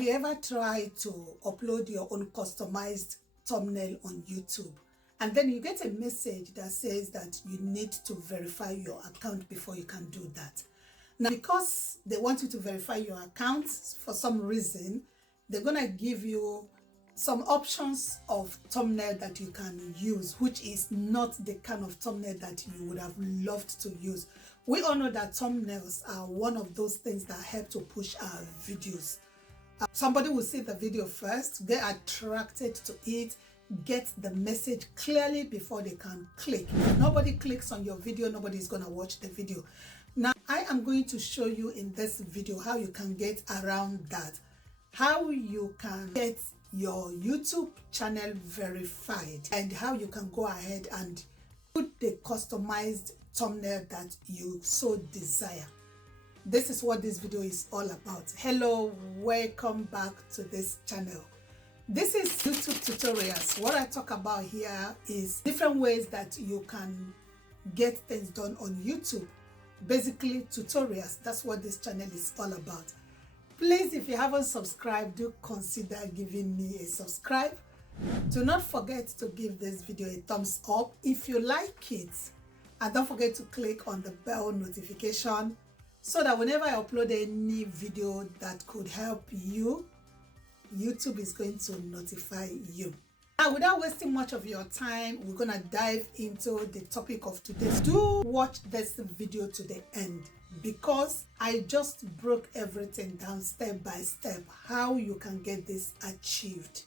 Have you ever tried to upload your own customized thumbnail on YouTube? And then you get a message that says that you need to verify your account before you can do that. Now, because they want you to verify your account for some reason, they're going to give you some options of thumbnail that you can use, which is not the kind of thumbnail that you would have loved to use. We all know that thumbnails are one of those things that help to push our videos. Somebody will see the video first, get attracted to it, get the message clearly before they can click. If nobody clicks on your video, nobody is going to watch the video. Now, I am going to show you in this video how you can get around that, how you can get your YouTube channel verified, and how you can go ahead and put the customized thumbnail that you so desire. This is what this video is all about. Hello, welcome back to this channel. This is YouTube tutorials. What I talk about here is different ways that you can get things done on YouTube. Basically tutorials. That's what this channel is all about. Please, if you haven't subscribed, do consider giving me a subscribe. Do not forget to give this video a thumbs up if you like it, and don't forget to click on the bell notification so that whenever I upload any video that could help you, YouTube is going to notify you. Now, without wasting much of your time, we're gonna dive into the topic of today. Do watch this video to the end, because I just broke everything down step by step, how you can get this achieved.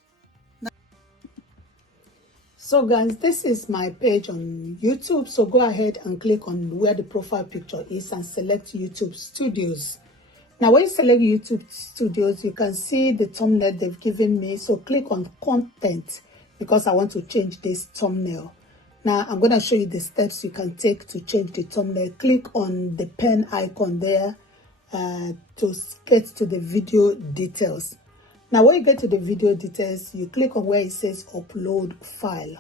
So guys, this is my page on YouTube. So go ahead and click on where the profile picture is and select YouTube Studios. Now when you select YouTube Studios, you can see the thumbnail they've given me. So click on content, because I want to change this thumbnail. Now I'm going to show you the steps you can take to change the thumbnail. Click on the pen icon there to get to the video details. Now when you get to the video details, you click on where it says upload file.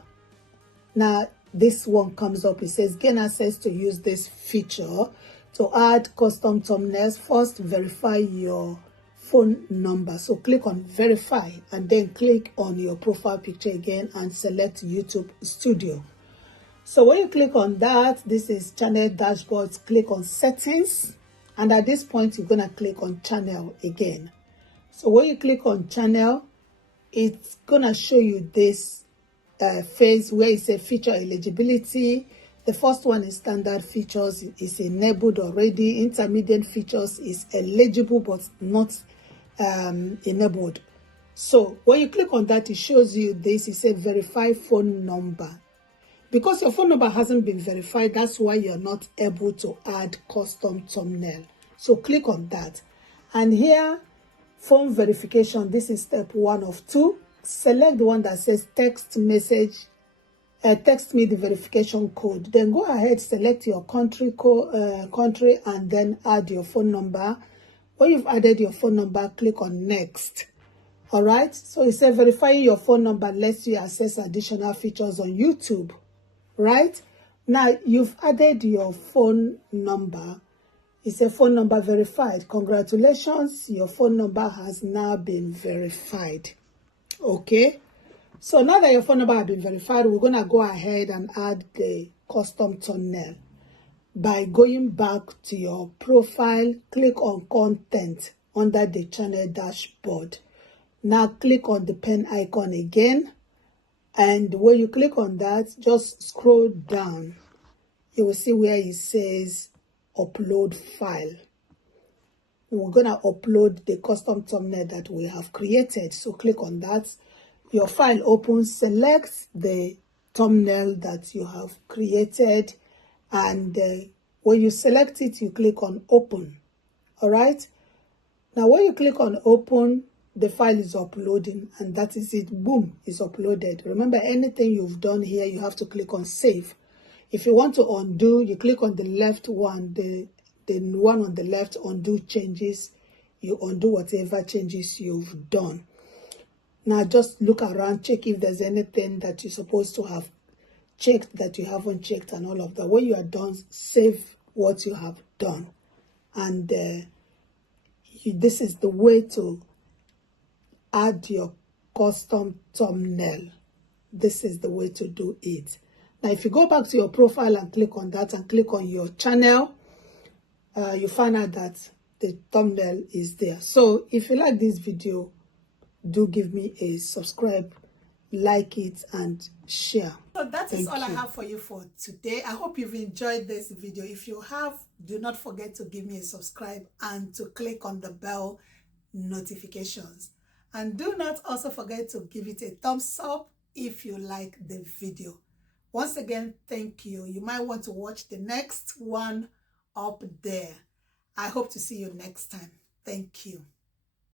Now this one comes up. It says gain access to use this feature to add custom thumbnails. First, verify your phone number. So click on verify and then click on your profile picture again and select YouTube Studio. So when you click on that, this is channel dashboard. Click on settings, and at this point you're gonna click on channel again. So when you click on channel, it's gonna show you this phase where it says feature eligibility. The first one is standard features is enabled already. Intermediate features is eligible but not enabled. So when you click on that, it shows you this. It says verify phone number. Because your phone number hasn't been verified, that's why you're not able to add custom thumbnail. So click on that. And here, phone verification, this is step 1 of 2. Select the one that says text message, text me the verification code. Then go ahead, select your country, and then add your phone number. When you've added your phone number, click on next. All right, so it says verifying your phone number lets you access additional features on YouTube. Right now, you've added your phone number. It's a phone number verified. Congratulations, your phone number has now been verified. Okay, so now that your phone number has been verified, we're gonna go ahead and add the custom thumbnail by going back to your profile. Click on content under the channel dashboard. Now click on the pen icon again, and when you click on that, just scroll down. You will see where it says upload file. We're gonna upload the custom thumbnail that we have created. So click on that. Your file opens. Select the thumbnail that you have created, and when you select it, you click on open. All right, now when you click on open, the file is uploading, and that is it. Boom, it's uploaded. Remember, anything you've done here, you have to click on save. If you want to undo, you click on the left one, the one on the left, undo changes. You undo whatever changes you've done. Now just look around, check if there's anything that you're supposed to have checked that you haven't checked, and all of that. When you are done, save what you have done. And this is the way to add your custom thumbnail. This is the way to do it. Now, if you go back to your profile and click on that and click on your channel, you find out that the thumbnail is there. So if you like this video, do give me a subscribe, like it, and share. So that is all I have for you for today. I hope you've enjoyed this video. If you have, do not forget to give me a subscribe and to click on the bell notifications. And do not also forget to give it a thumbs up if you like the video. Once again, thank you. You might want to watch the next one up there. I hope to see you next time. Thank you.